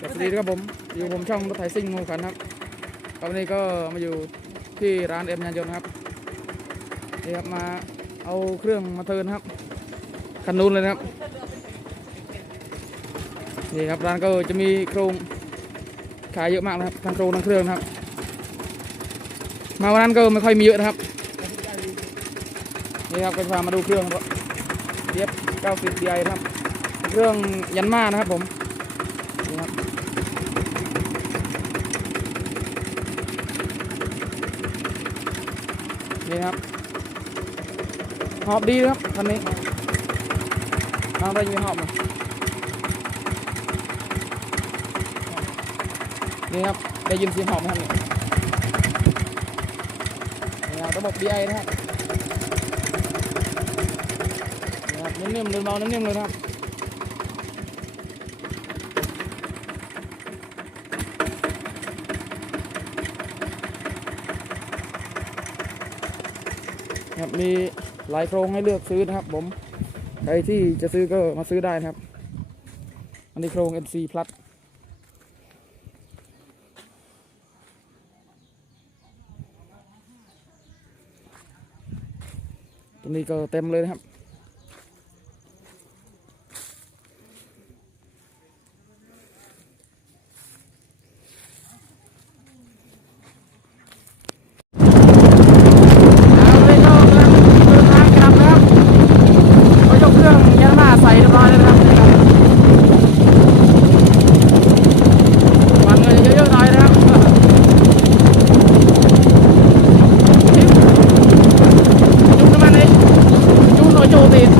สวัสดีครับผม อยู่ผมช่องรถไถซิ่งงูขันครับครับวันนี้ก็มาอยู่ที่ร้านเอ็มยานยนต์ครับนี่ครับมาเอาเครื่องมาเทินครับคันนู้นเลยนะครับนี่ครับร้านก็จะมีโครงขายเยอะมากนะครับทั้งโครงทั้งเครื่องนะครับ มาวันนั้นก็ไม่ค่อยมีเยอะนะครับนี่ครับก็พามาดูเครื่องครับเย็บ90 DI ครับ เครื่องยันมานะครับผมนี่ครับ นี่ ครับหอบดีครับคันนี้ทางได้ยินหอบไหมนี่ครับได้ยินเสียงหอบไหมครับนี่ครับระบบ DI นะครับนิ่มๆเลยเบานิ่มๆเลยครับ ครับมีหลายโครงให้เลือกซื้อนะครับ ผมใครที่จะซื้อก็มาซื้อได้นะครับ อันนี้โครง NC Plus ตัวนี้ก็เต็มเลยนะครับ เอาเลยก็กำลังเดินทางกลับนะครับก็ยกเครื่องยันมาใส่เรียบร้อยแล้วนะครับนี่ครับวันก็จะเยอะๆหน่อยนะครับจุดน้ำมันเลยจุดหน่อยโจติด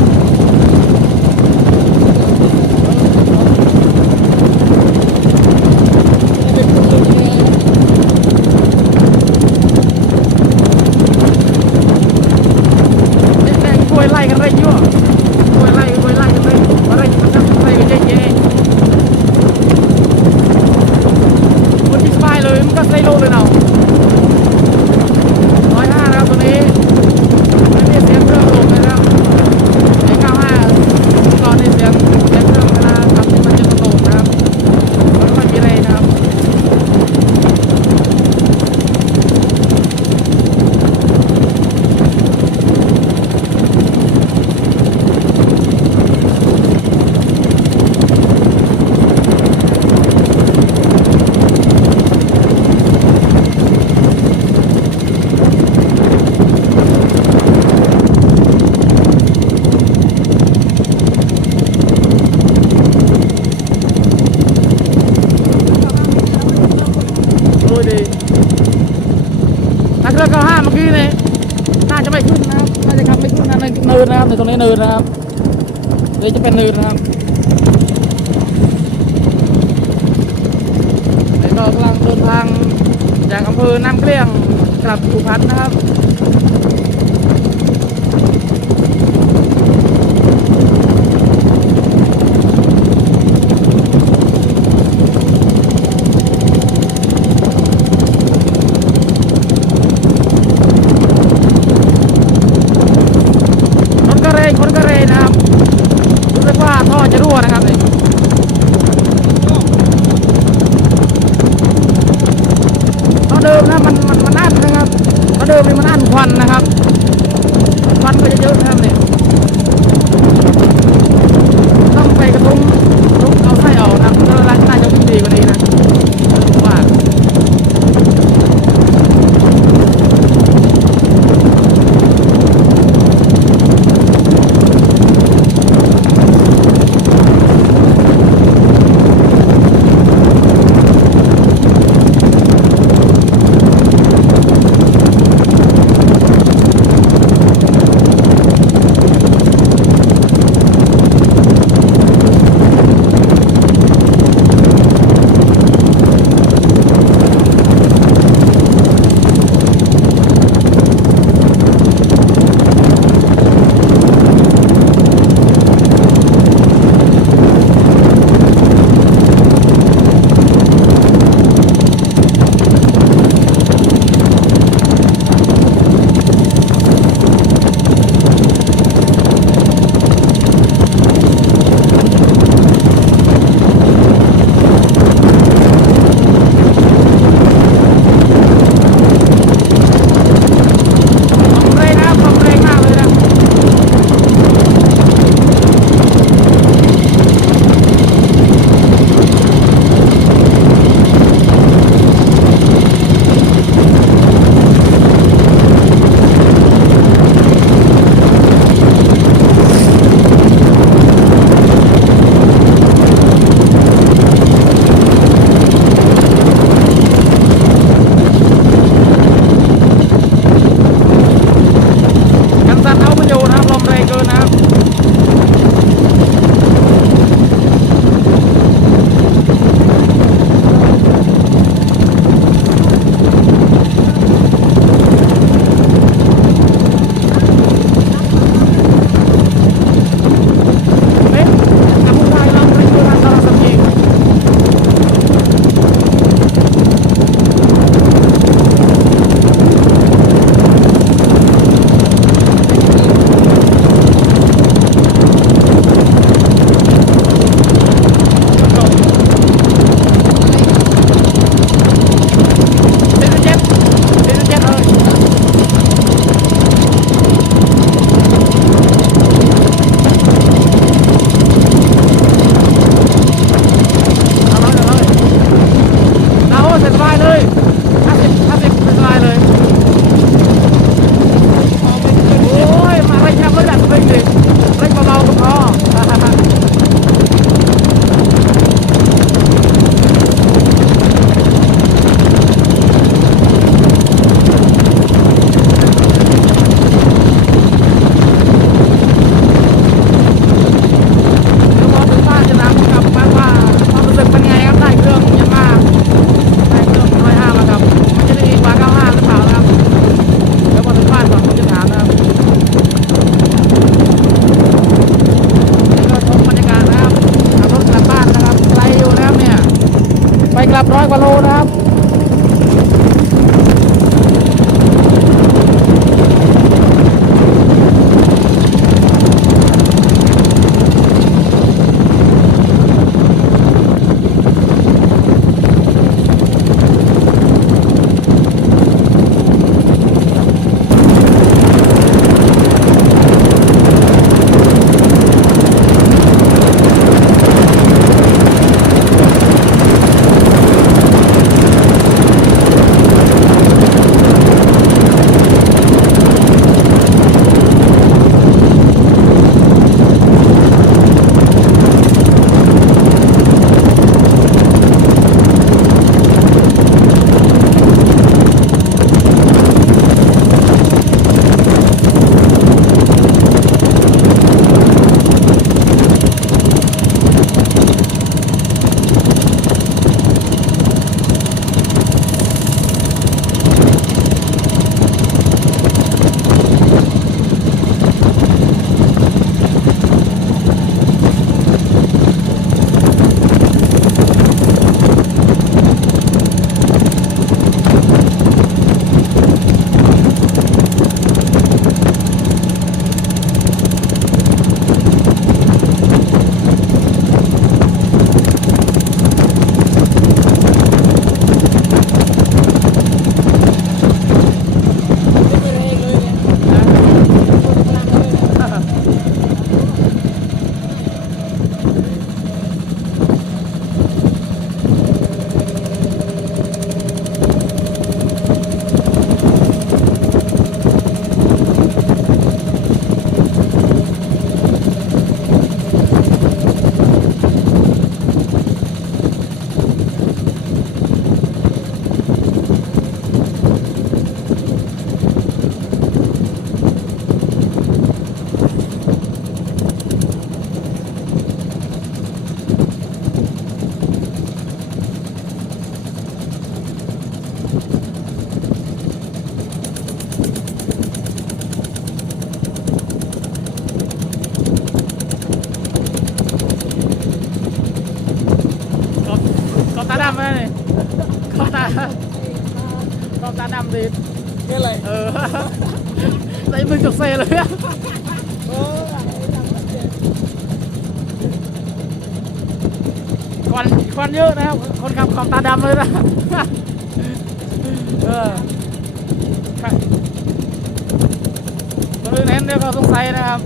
นี่แดงกล้วยไล่กันไรยั่วกล้วยไล่กล้วยไล่กันไรอะไรมันจะไล่กันเจ๊ๆคนที่สบายเลยมัน ก็ไล่โลเลยเนาะร้อยห้านะครับตัวนี้ ไม่มีเสียงเครื่องลงเลยนะครับไอ้95ก่อนในเสียงเสียงเครื่องเวลาทำนี่มันจะตลกนะครับมันไม่มีอะไรนะครับ โอ้ยดี เรือก็ห้าเมื่อกี้นี่น่าจะไม่ขึ้นนะครับน่าจะขับไม่ขึ้นนะในเนินนะครับในตรงนี้เนินนะครับเลยจะเป็นเนินนะครับแล้วก็กำลังเดินทางจากอำเภอน้ำเกลี้ยงกลับสุพรรณนะครับ กลับร้อยกว่าโลนะครับ กบตากบตาดำดินี่เลยเออใส่มือจกเซเลยอะโอ้ควันควันเยอะนะครับ คนขับขอบตาดำเลยนะเออครับคนอื่นเห็นเดี๋ยวก็สงสัยนะครับ